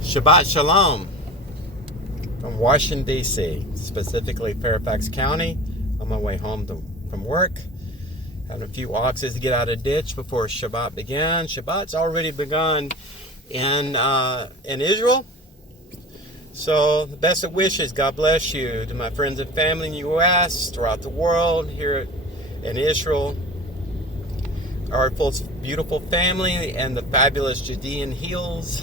Shabbat Shalom from Washington, D.C., specifically Fairfax County. On my way home from work. Having a few oxes to get out of the ditch before Shabbat began. Shabbat's already begun in Israel. So the best of wishes. God bless you to my friends and family in the U.S., throughout the world, here in Israel. Our full, beautiful family and the fabulous Judean hills.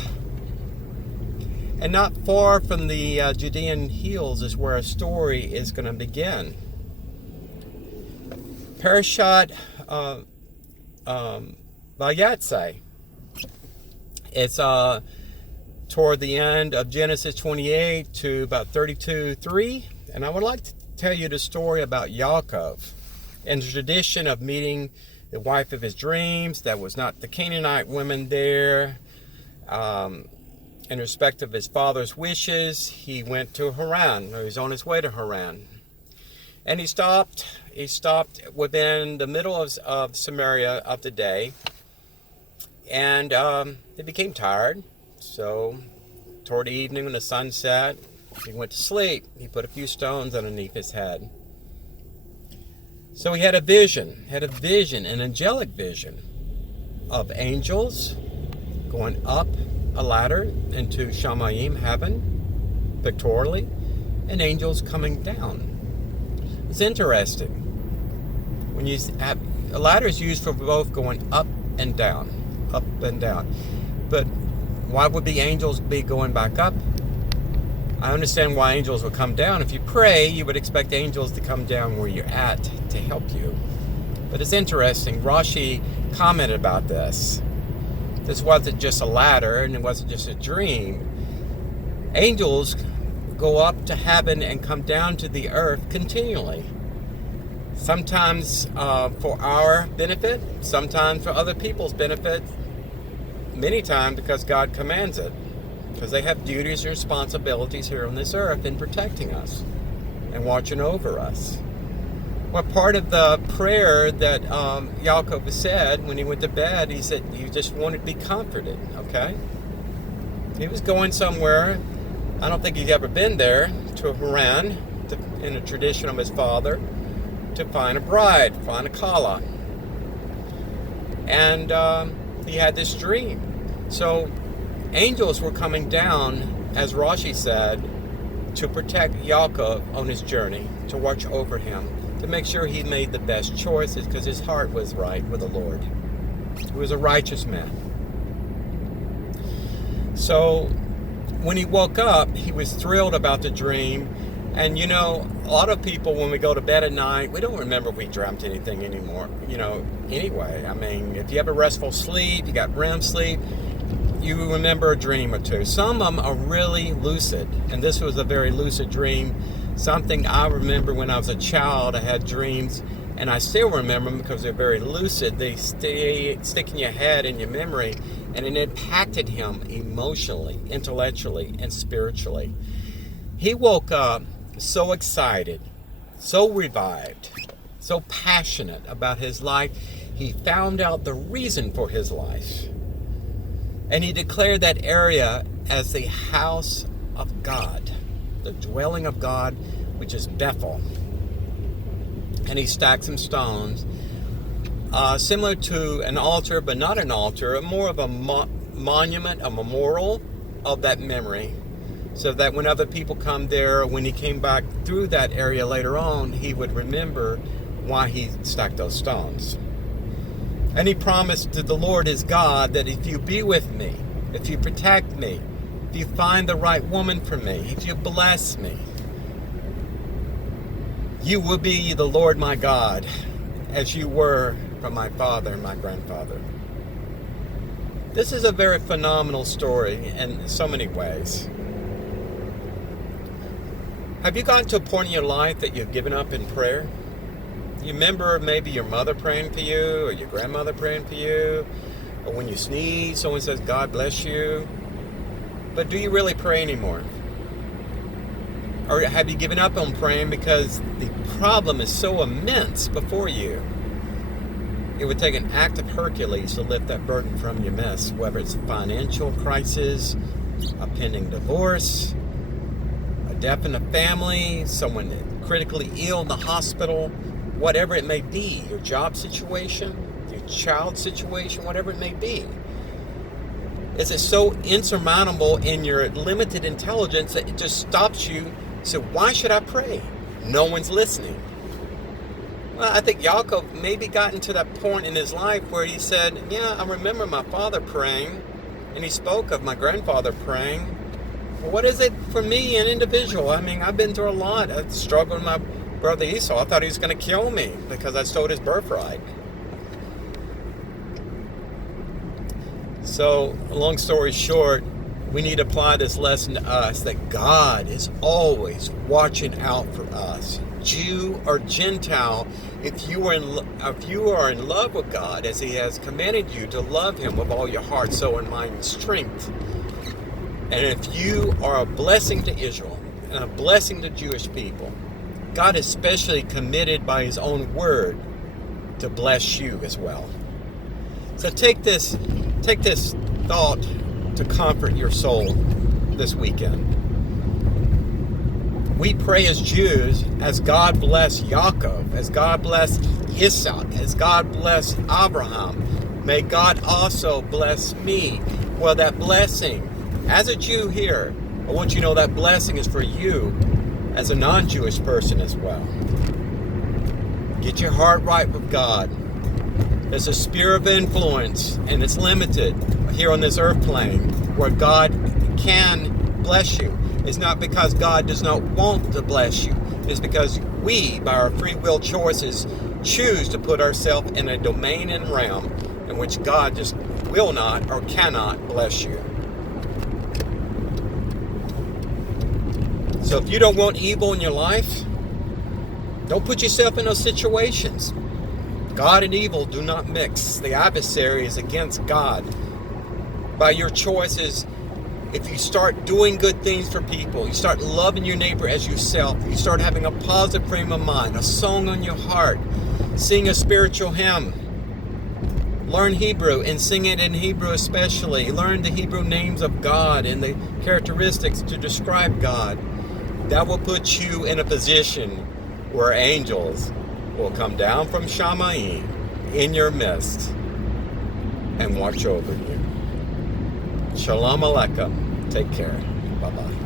And not far from the Judean hills is where our story is going to begin. Parashat Vayatzai. It's toward the end of Genesis 28 to about 32:3. And I would like to tell you the story about Yaakov and the tradition of meeting the wife of his dreams. That was not the Canaanite woman there. In respect of his father's wishes, he went to Haran. He was on his way to Haran. And he stopped within the middle of Samaria of the day. And he became tired. So toward the evening when the sun set, he went to sleep. He put a few stones underneath his head. So he had a vision, an angelic vision of angels going up a ladder into Shamayim, heaven, pictorially, and angels coming down. It's interesting. When you have a ladder is used for both going up and down, But why would the angels be going back up? I understand why angels would come down. If you pray, you would expect angels to come down where you're at to help you. But it's interesting. Rashi commented about this. This wasn't just a ladder, and it wasn't just a dream. Angels go up to heaven and come down to the earth continually. Sometimes for our benefit, sometimes for other people's benefit, many times because God commands it, because they have duties and responsibilities here on this earth in protecting us and watching over us. Well, part of the prayer that Yaakov said when he went to bed, he said he just wanted to be comforted, okay? He was going somewhere. I don't think he'd ever been there, to Haran, in the tradition of his father, to find a bride, find a kala. And he had this dream. So angels were coming down, as Rashi said, to protect Yaakov on his journey, to watch over him, to make sure he made the best choices because his heart was right with the Lord. He was a righteous man. So when he woke up, he was thrilled about the dream. And you know, a lot of people, when we go to bed at night, we don't remember if we dreamt anything anymore. Anyway, I mean, if you have a restful sleep, you got REM sleep, you remember a dream or two. Some of them are really lucid, and this was a very lucid dream. Something I remember when I was a child. I had dreams, and I still remember them because they're very lucid. They stick in your head and your memory, and it impacted him emotionally, intellectually, and spiritually. He woke up so excited, so revived, so passionate about his life. He found out the reason for his life. And he declared that area as the house of God, the dwelling of God, which is Bethel. And he stacked some stones, similar to an altar, but not an altar, more of a monument, a memorial of that memory, so that when other people come there, when he came back through that area later on, he would remember why he stacked those stones. And he promised to the Lord his God that if you be with me, if you protect me, if you find the right woman for me, if you bless me, you will be the Lord my God, as you were from my father and my grandfather. This is a very phenomenal story in so many ways. Have you gotten to a point in your life that you've given up in prayer? You remember maybe your mother praying for you, or your grandmother praying for you, or when you sneeze, someone says, God bless you. But do you really pray anymore? Or have you given up on praying because the problem is so immense before you? It would take an act of Hercules to lift that burden from your mess, whether it's a financial crisis, a pending divorce, a death in the family, someone critically ill in the hospital, whatever it may be, your job situation, your child situation, whatever it may be. Is it so insurmountable in your limited intelligence that it just stops you? So why should I pray? No one's listening. Well, I think Yaakov maybe gotten to that point in his life where he said, yeah, I remember my father praying, and he spoke of my grandfather praying. Well, what is it for me, an individual? I mean, I've been through a lot. I struggled with my brother Esau. I thought he was going to kill me because I stole his birthright. So, long story short, we need to apply this lesson to us that God is always watching out for us. Jew or Gentile, if you are in love with God, as He has commanded you to love Him with all your heart, soul, and mind, and strength, and if you are a blessing to Israel and a blessing to Jewish people, God is specially committed by His own word to bless you as well. So take this thought to comfort your soul this weekend. We pray as Jews, as God bless Yaakov, as God bless Isaac, as God bless Abraham, may God also bless me. Well, that blessing, as a Jew here, I want you to know that blessing is for you as a non-Jewish person as well. Get your heart right with God. There's a sphere of influence, and it's limited here on this earth plane, where God can bless you. It's not because God does not want to bless you. It's because we, by our free will choices, choose to put ourselves in a domain and realm in which God just will not or cannot bless you. So if you don't want evil in your life, don't put yourself in those situations. God and evil do not mix. The adversary is against God. By your choices, if you start doing good things for people, you start loving your neighbor as yourself, you start having a positive frame of mind, a song on your heart, sing a spiritual hymn, learn Hebrew and sing it in Hebrew especially, learn the Hebrew names of God and the characteristics to describe God, that will put you in a position where angels will come down from Shamayim in your midst and watch over you. Shalom Aleichem. Take care. Bye-bye.